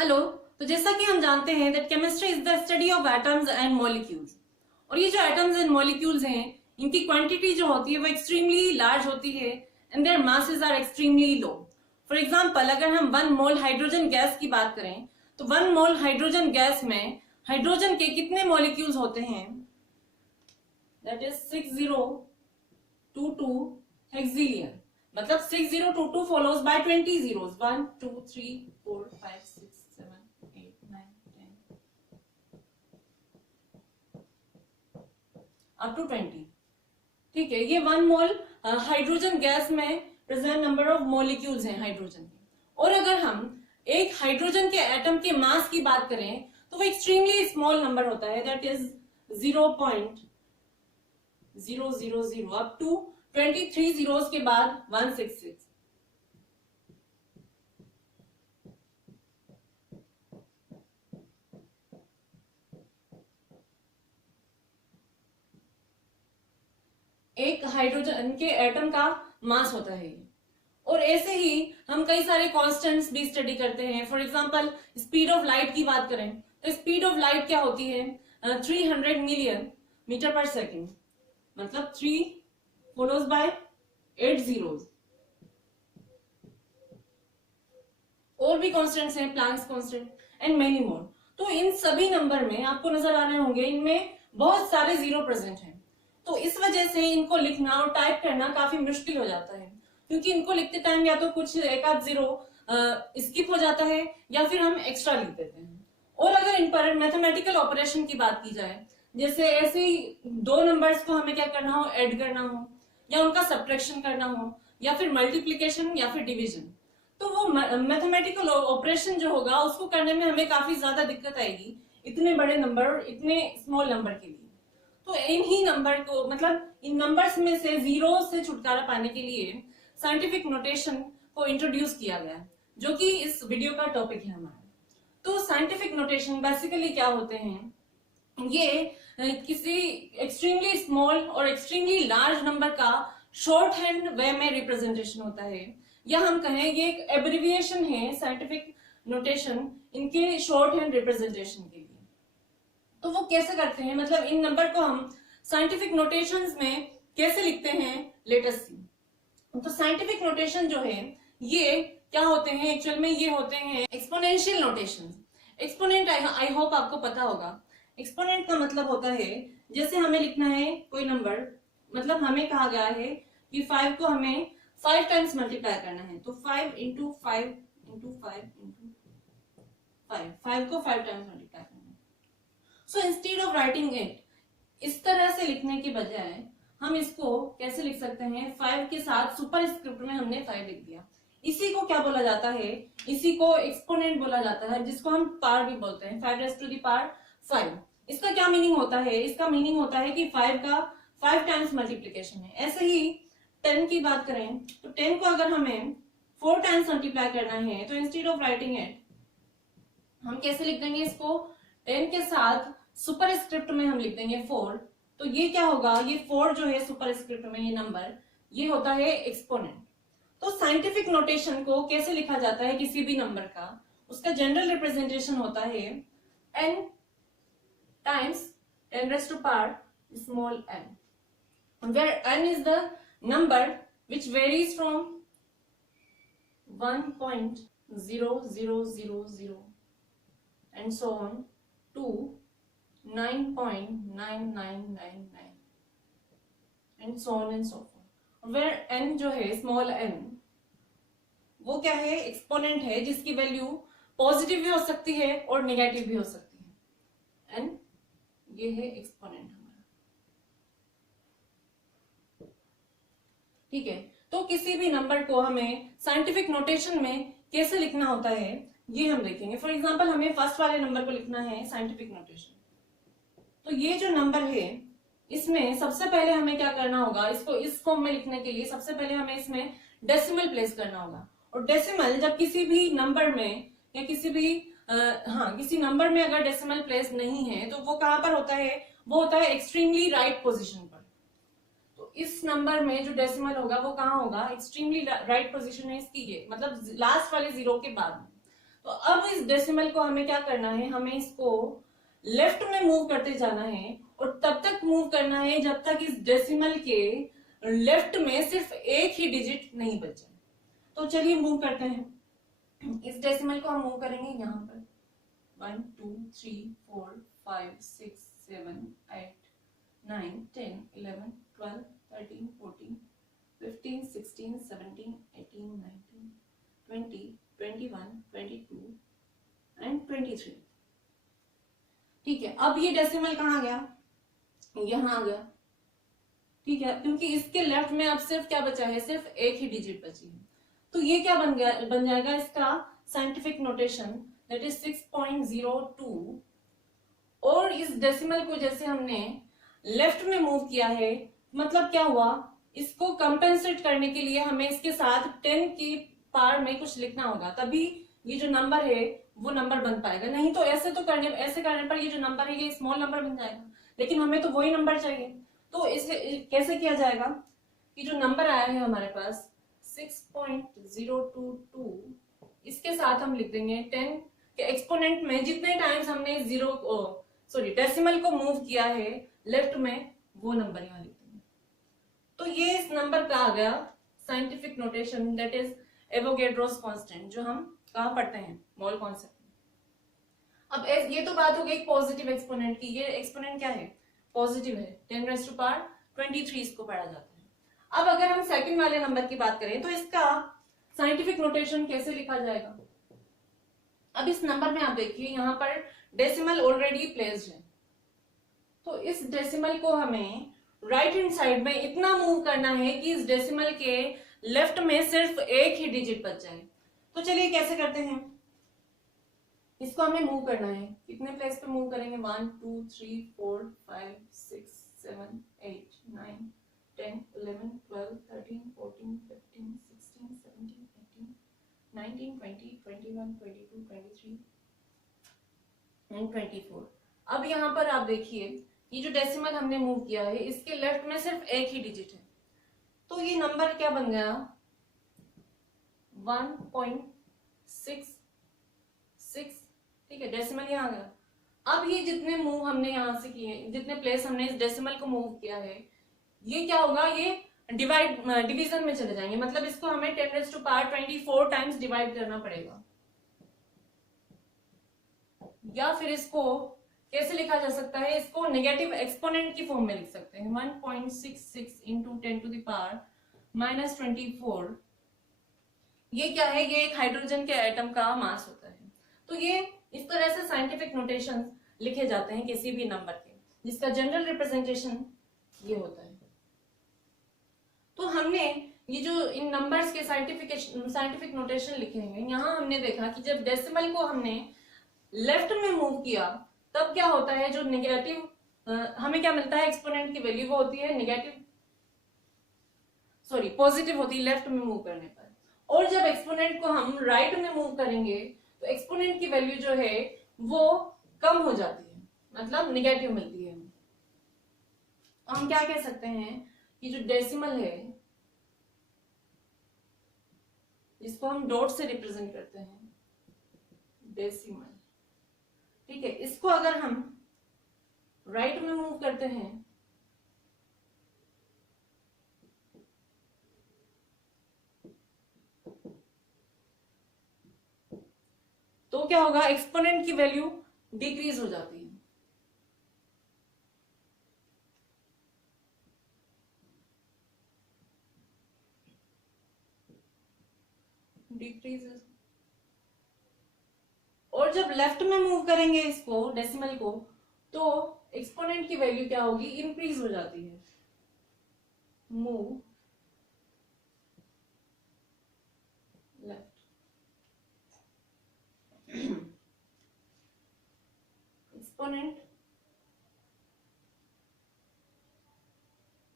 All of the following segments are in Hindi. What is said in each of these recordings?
हेलो। तो जैसा कि हम जानते हैं that chemistry is the study of atoms and molecules. और ये जो एटम्स एंड मॉलिक्यूल्स हैं इनकी क्वांटिटी जो होती है वो एक्सट्रीमली लार्ज होती है and their masses are extremely low. For example अगर हम 1 मोल हाइड्रोजन गैस की बात करें तो 1 मोल हाइड्रोजन गैस में हाइड्रोजन के कितने मॉलिक्यूल्स होते हैं? That is 6022 हेक्सिलियन। मतलब 6022 follows bye 20 zeros 1 2 3 4 5 6 7 8 9 10 up to 20। ठीक है, ये 1 मोल हाइड्रोजन गैस में प्रेजेंट नंबर ऑफ मॉलिक्यूल्स हैं हाइड्रोजन के। और अगर हम एक हाइड्रोजन के एटम के मास की बात करें तो वो एक्सट्रीमली स्मॉल नंबर होता है, that is 0.000 up to 23 zeros के बाद 166। एक हाइड्रोजन के एटम का मास होता है। और ऐसे ही हम कई सारे कांस्टेंट्स भी स्टडी करते हैं। For example speed of light की बात करें तो स्पीड ऑफ लाइट क्या होती है? 300 मिलियन मीटर पर सेकेंड। मतलब 3 फॉलोज बाय 8 zeros। और भी कांस्टेंट्स हैं, Planck's constant and many more. तो इन सभी नंबर में आपको नजर आ रहे होंगे इनमें बहुत सारे जीरो प्रेजेंट हैं। तो इस वजह से इनको लिखना और टाइप करना काफी मुश्किल हो जाता है, क्योंकि इनको लिखते टाइम या तो कुछ एक आध जीरो स्किप हो जाता है या फिर हम एक्स्ट्रा लिख देते हैं। और अगर इन पर मैथमेटिकल ऑपरेशन की बात की जाए, जैसे ऐसे ही दो नंबर्स को हमें क्या करना हो, ऐड करना हो या उनका सब्ट्रैक्शन करना हो या फिर मल्टीप्लीकेशन या फिर डिवीजन, तो वो मैथमेटिकल ऑपरेशन जो होगा उसको करने में हमें काफी ज्यादा दिक्कत आएगी इतने बड़े नंबर और इतने स्मॉल नंबर के लिए। तो इन ही नंबर को मतलब इन नंबर्स में से जीरो से छुटकारा पाने के लिए साइंटिफिक नोटेशन को इंट्रोड्यूस किया गया, जो कि इस वीडियो का टॉपिक है हमारा। तो साइंटिफिक नोटेशन बेसिकली क्या होते हैं? ये किसी एक्सट्रीमली स्मॉल और एक्सट्रीमली लार्ज नंबर का शॉर्ट हैंड वे में रिप्रेजेंटेशन होता है, या हम कहें ये एक एब्रिविएशन है साइंटिफिक नोटेशन इनके शॉर्ट हैंड रिप्रेजेंटेशन के लिए। तो वो कैसे करते हैं, मतलब इन नंबर को हम साइंटिफिक नोटेशंस में कैसे लिखते हैं, लेट अस सी। तो साइंटिफिक नोटेशन जो है ये क्या होते हैं एक्चुअल में? ये होते हैं exponential notation. Exponent I hope आपको पता होगा। एक्सपोनेंट का मतलब होता है जैसे हमें लिखना है कोई नंबर, मतलब हमें कहा गया है कि 5 को हमें 5 टाइम्स मल्टीप्लाई करना है, तो 5 इंटू 5 इंटू 5 इंटू 5 को 5 टाइम्स मल्टीप्लाई करना है। So instead of writing it इस तरह से लिखने के बजाय हम इसको कैसे लिख सकते हैं? 5 के साथ सुपर स्क्रिप्ट में हमने 5 लिख दिया। इसी को क्या बोला जाता है? इसी को एक्सपोनेंट बोला जाता है, जिसको हम पावर भी बोलते हैं, 5 raised to the power 5। इसका क्या मीनिंग होता है? इसका मीनिंग होता है कि 5 का 5 टाइम्स मल्टीप्लीकेशन है। ऐसे ही 10 की बात करें तो 10 को अगर हमें 4 टाइम्स मल्टीप्लाई करना है तो इंस्टेड ऑफ राइटिंग इट हम कैसे लिख देंगे इसको? 10 के साथ सुपर स्क्रिप्ट में हम लिख देंगे 4। तो ये क्या होगा? ये 4 जो है सुपर स्क्रिप्ट में ये नंबर, ये होता है एक्सपोनेंट। तो साइंटिफिक नोटेशन को कैसे लिखा जाता है किसी भी नंबर का? उसका जनरल रिप्रेजेंटेशन होता है n times 10 raised to power small n, where n is the number which varies from 1.0000 and so on to 9.9999 and so on and so forth, where n जो है स्मॉल n वो क्या है? एक्सपोनेंट है, जिसकी वैल्यू पॉजिटिव भी हो सकती है और नेगेटिव भी हो सकती है। n ये है एक्सपोनेंट हमारा। ठीक है, तो किसी भी नंबर को हमें साइंटिफिक नोटेशन में कैसे लिखना होता है ये हम देखेंगे। फॉर एग्जांपल हमें फर्स्ट वाले नंबर को लिखना है साइंटिफिक नोटेशन। तो ये जो नंबर है इसमें सबसे पहले हमें क्या करना होगा? इसको इस फॉर्म में लिखने के लिए सबसे पहले हमें इसमें डेसिमल प्लेस करना होगा। और डेसिमल जब किसी भी नंबर में या किसी नंबर में अगर डेसिमल प्लेस नहीं है तो वो कहां पर होता है? वो होता है एक्सट्रीमली राइट पोजीशन पर। तो इस नंबर में जो डेसिमल होगा वो कहां होगा? एक्सट्रीमली राइट पोजीशन है इसकी, ये मतलब लास्ट वाले जीरो के बाद में। तो अब इस डेसिमल को हमें क्या करना है, हमें इसको लेफ्ट में मूव करते जाना है और तब तक मूव करना है जब तक इस डेसिमल के लेफ्ट में सिर्फ एक ही डिजिट नहीं बचे। तो चलिए मूव करते हैं। इस डेसिमल को हम मूव करेंगे यहाँ पर 1 2 3 4 5 6 7 8 9 10 11 12 13 14 15 16 17 18 19 20 21 22 एंड 23। ठीक है, अब ये डेसिमल कहाँ गया, यहाँ आ गया। ठीक है, क्योंकि इसके लेफ्ट में अब सिर्फ क्या बचा है, सिर्फ एक ही डिजिट बची है। तो ये क्या बन जाएगा इसका साइंटिफिक नोटेशन, दैट इज 6.02। और इस डेसिमल को जैसे हमने लेफ्ट में मूव किया है, मतलब क्या हुआ, इसको कंपेंसेट करने के लिए हमें इसके साथ 10 की पावर में कुछ लिखना होगा, तभी ये जो नंबर है वो नंबर बन पाएगा। नहीं तो ऐसे करने पर ये जो नंबर है ये स्मॉल नंबर बन जाएगा, लेकिन हमें तो वही नंबर चाहिए। तो इसे कैसे किया जाएगा कि जो नंबर आया है हमारे पास 6.022, इसके साथ हम लिख देंगे 10 के एक्सपोनेंट में जितने टाइम्स हमने डेसिमल को मूव किया है लेफ्ट में, वो नंबर यहाँ लिख देंगे। तो ये इस नंबर का आ गया scientific notation, that is Avogadro's constant, जो हम कहाँ पढ़ते हैं, मोल कॉन्सेप्ट में। अब ये तो बात हो गई पॉजिटिव एक्सपोनेंट की। ये एक्सपोनेंट क्या है, पॉजिटिव है, 10⁻23 इसको पढ़ा जाता है। अब अगर हम सेकंड वाले नंबर की बात करें तो इसका साइंटिफिक नोटेशन कैसे लिखा जाएगा। अब इस नंबर में आप देखिए यहाँ पर डेसिमल ऑलरेडी प्लेस्ड है, तो इस डेसिमल को हमें राइट हैंड साइड में इतना मूव करना है कि इस डेसिमल के लेफ्ट में सिर्फ एक ही डिजिट बच जाए। तो चलिए कैसे करते हैं, इसको हमें मूव करना है, कितने प्लेस पे मूव करेंगे, 1 2 3 4 5 6 7 8 9 10 11 12 13 14 15 16 17 18 19 20 21 22 23 एंड 24। अब यहाँ पर आप देखिए ये जो डेसिमल हमने मूव किया है इसके लेफ्ट में सिर्फ एक ही डिजिट है, तो ये नंबर क्या बन गया, 1.66। ठीक है, डेसिमल यहाँ आ गया। अब ये जितने मूव हमने यहाँ से किए, जितने प्लेस हमने इस डेसिमल को मूव किया है, ये क्या होगा, ये डिवीजन में चले जाएंगे, मतलब इसको हमें 10⁻24 टाइम्स डिवाइड करना पड़ेगा। या फिर इसको कैसे लिखा जा सकता है, इसको नेगेटिव एक्सपोनेंट की फॉर्म में लिख सकते हैं, 1.66 इंटू 10⁻24। ये क्या है, ये एक हाइड्रोजन के एटम का मास होता है। तो ये इस तरह से साइंटिफिक नोटेशन लिखे जाते हैं किसी भी नंबर के, जिसका जनरल रिप्रेजेंटेशन ये होता है। तो हमने ये जो इन नंबर्स के साइंटिफिक नोटेशन लिखे हैं, यहाँ हमने देखा कि जब डेसिमल को हमने लेफ्ट में मूव किया तब क्या होता है, जो नेगेटिव हमें क्या मिलता है, एक्सपोनेंट की वैल्यू वो होती है पॉजिटिव होती है लेफ्ट में मूव करने पर। और जब एक्सपोनेंट को हम राइट में मूव करेंगे तो एक्सपोनेंट की वैल्यू जो है वो कम हो जाती है, मतलब नेगेटिव मिलती है। तो हम क्या कह सकते हैं कि जो डेसिमल है जिसको हम डॉट से रिप्रेजेंट करते हैं, डेसिमल, ठीक है, इसको अगर हम राइट में मूव करते हैं तो क्या होगा, एक्सपोनेंट की वैल्यू डिक्रीज हो जाती है। डिक्रीज। और जब लेफ्ट में मूव करेंगे इसको डेसिमल को तो एक्सपोनेंट की वैल्यू क्या होगी, इंक्रीज हो जाती है। मूव लेफ्ट, एक्सपोनेंट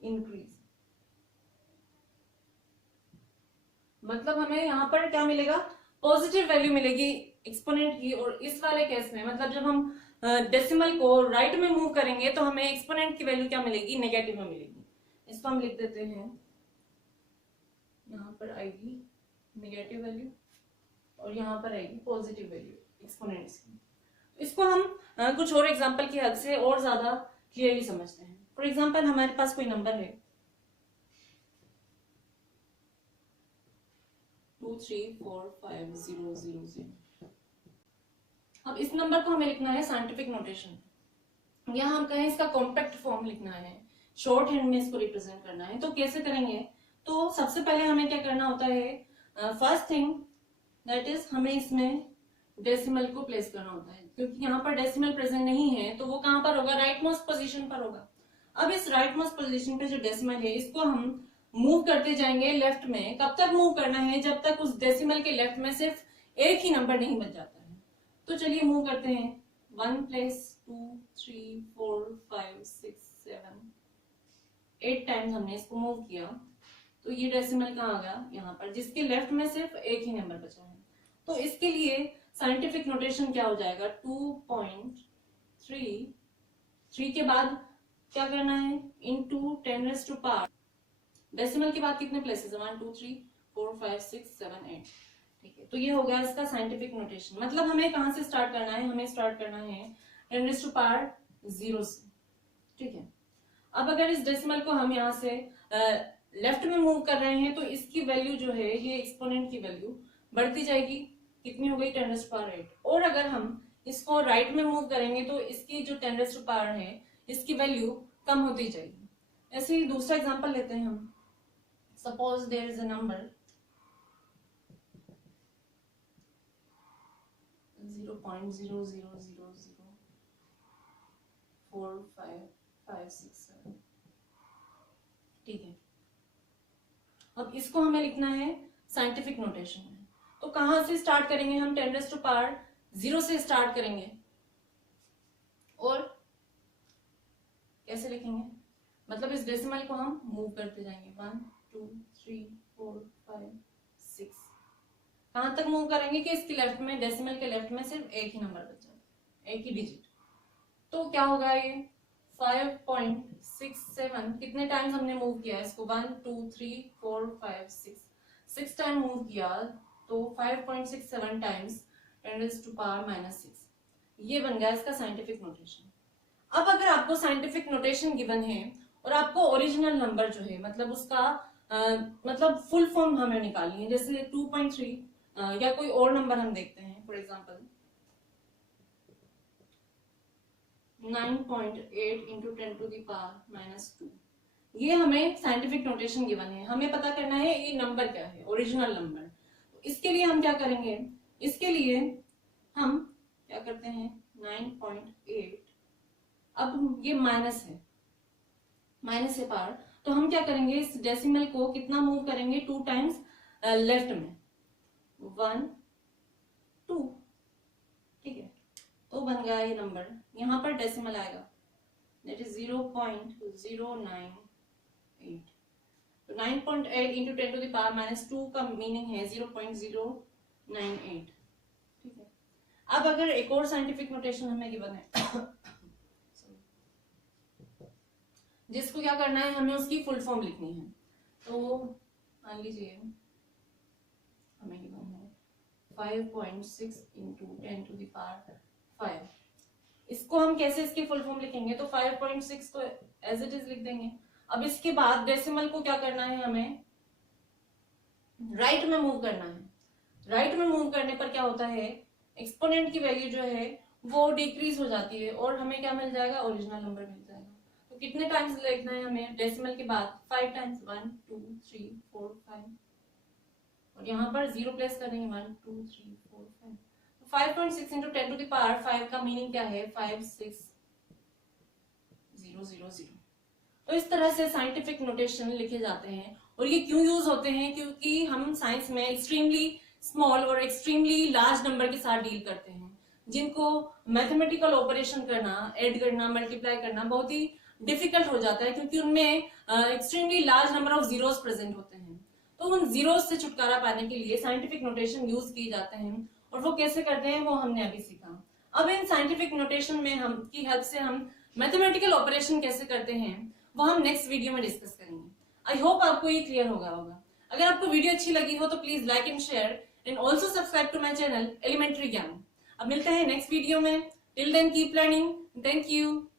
इंक्रीज, मतलब हमें यहां पर क्या मिलेगा, पॉजिटिव वैल्यू मिलेगी एक्सपोनेंट की। और इस वाले केस में मतलब जब हम डेसिमल को राइट में मूव करेंगे तो हमें एक्सपोनेंट की वैल्यू क्या मिलेगी, नेगेटिव में मिलेगी। इसको हम लिख देते हैं, यहां पर आएगी नेगेटिव वैल्यू और यहाँ पर आएगी पॉजिटिव वैल्यू एक्सपोनेंट्स की। इसको हम कुछ और एग्जांपल की हेल्प से और ज्यादा क्लियरली समझते हैं। फॉर एग्जांपल हमारे पास कोई नंबर है 2345000। अब इस नंबर को हमें लिखना है साइंटिफिक नोटेशन, या हम कहें इसका कॉम्पैक्ट फॉर्म लिखना है, शॉर्ट हैंड में इसको रिप्रेजेंट करना है। तो कैसे करेंगे? तो सबसे पहले हमें क्या करना होता है, फर्स्ट थिंग दैट इज हमें इसमें डेसिमल को प्लेस करना होता है, क्योंकि यहाँ पर डेसिमल प्रेजेंट नहीं है तो वो कहाँ पर होगा, राइट मोस्ट पोजीशन पर होगा। अब इस राइट मोस्ट पोजीशन पे जो डेसिमल है इसको हम मूव करते जाएंगे लेफ्ट में। कब तक मूव करना है? जब तक उस डेसिमल के लेफ्ट में सिर्फ एक ही नंबर नहीं बच जाता है। तो चलिए मूव करते हैं। 1 प्लस 2 3 4 5 6 7 8 टाइम्स हमने इसको मूव किया, तो ये डेसिमल कहाँ आ गया? यहाँ पर, जिसके लेफ्ट में सिर्फ एक ही नंबर बचा है। तो इसके लिए साइंटिफिक नोटेशन क्या हो जाएगा, 2.3 के बाद क्या करना है, इनटू 10⁻⁴। डेसिमल के बाद कितने प्लेसेस है? 1 2 3 4 5 6 7 8। ठीक है, तो ये हो गया इसका साइंटिफिक नोटेशन। मतलब हमें कहां से स्टार्ट करना है? हमें स्टार्ट करना है 10⁻�0 से। ठीक है, अब अगर इस डेसिमल को हम यहाँ से लेफ्ट में मूव कर रहे हैं तो इसकी वैल्यू जो है, ये एक्सपोनेंट की वैल्यू बढ़ती जाएगी। कितनी हो गई? 10⁸। और अगर हम इसको राइट में मूव करेंगे तो इसकी जो 10⁻⁴ है इसकी वैल्यू कम होती जाएगी। ऐसे ही दूसरा एग्जांपल लेते हैं हम। Suppose there is a number 0.00004557। ठीक है, अब इसको हमें लिखना है साइंटिफिक नोटेशन में। तो कहां से स्टार्ट करेंगे हम? 10⁻�0 से स्टार्ट करेंगे। और कैसे लिखेंगे? मतलब इस डेसिमल को हम मूव करते जाएंगे 1 2 3 4 5 6। कहां तक मूव करेंगे कि इसके लेफ्ट में, डेसिमल के लेफ्ट में सिर्फ एक ही नंबर बचा, एक ही डिजिट। तो क्या होगा ये 5.67। कितने टाइम्स हमने मूव किया इसको? 1 2 3 4 5 6 टाइम मूव किया, तो 5.67 टाइम्स 10⁻⁻⁶। ये बन गया इसका साइंटिफिक नोटेशन। अब अगर आपको साइंटिफिक नोटेशन गिवन है और आपको ओरिजिनल नंबर जो है, मतलब उसका मतलब फुल फॉर्म हमें निकालनी है, जैसे 2.3 या कोई और नंबर हम देखते हैं। For example 9.8 into 10⁻⁻²। ये हमें साइंटिफिक नोटेशन गिवन है, हमें पता करना है ये नंबर क्या है, ओरिजिनल नंबर। तो इसके लिए हम क्या करेंगे? इसके लिए हम क्या करते हैं, 9.8, अब ये माइनस है, माइनस है पार, तो हम क्या करेंगे, इस डेसिमल को कितना मूव करेंगे? 2 टाइम्स लेफ्ट में, 1 2। ठीक है, तो बन गया ये नंबर। यहां पर डेसिमल आएगा, दैट इज 0.098। तो 9.8 इंटू 10⁻⁻² का मीनिंग है 0.098। ठीक है, अब अगर एक और साइंटिफिक नोटेशन हमें गिवन है जिसको क्या करना है, हमें उसकी फुल फॉर्म लिखनी है। तो मान लीजिए हमें गिवन है 5.6 इंटू 10⁵। इसको हम कैसे इसकी फुल फॉर्म लिखेंगे? तो 5.6 को एज इट इज लिख देंगे। अब इसके बाद डेसिमल को क्या करना है, हमें राइट में मूव करना है। राइट में मूव करने पर क्या होता है, एक्सपोनेंट की वैल्यू जो है वो डिक्रीज हो जाती है और हमें क्या मिल जाएगा, ओरिजिनल नंबर मिल जाएगा। तो कितने टाइम्स लिखना है हमें डेसिमल के बाद? 5 टाइम्स, 1 2 3 4 5, और यहाँ पर 0 प्लेस कर देंगे, 1 2 3 4 5। 5.6 इंटू 10⁵ का मीनिंग क्या है, 56000। तो इस तरह से साइंटिफिक नोटेशन लिखे जाते हैं। और ये क्यों यूज होते हैं? क्योंकि हम साइंस में एक्सट्रीमली स्मॉल और एक्सट्रीमली लार्ज नंबर के साथ डील करते हैं, जिनको मैथमेटिकल ऑपरेशन करना, ऐड करना, मल्टीप्लाई करना बहुत ही डिफिकल्ट हो जाता है, क्योंकि उनमें extremely large number of zeros present होते हैं। तो उन जीरोस से छुटकारा पाने के लिए साइंटिफिक नोटेशन यूज किए जाते हैं, और वो कैसे करते हैं वो हमने अभी सीखा। अब इन साइंटिफिक नोटेशन में हम की हेल्प से हम मैथमेटिकल ऑपरेशन कैसे करते हैं वो हम नेक्स्ट वीडियो में डिस्कस करेंगे। आई होप आपको ये क्लियर होगा। अगर आपको वीडियो अच्छी लगी हो तो please like and share and also subscribe to my channel elementary Gyan. अब मिलते हैं नेक्स्ट वीडियो में। Till then keep learning. Thank you.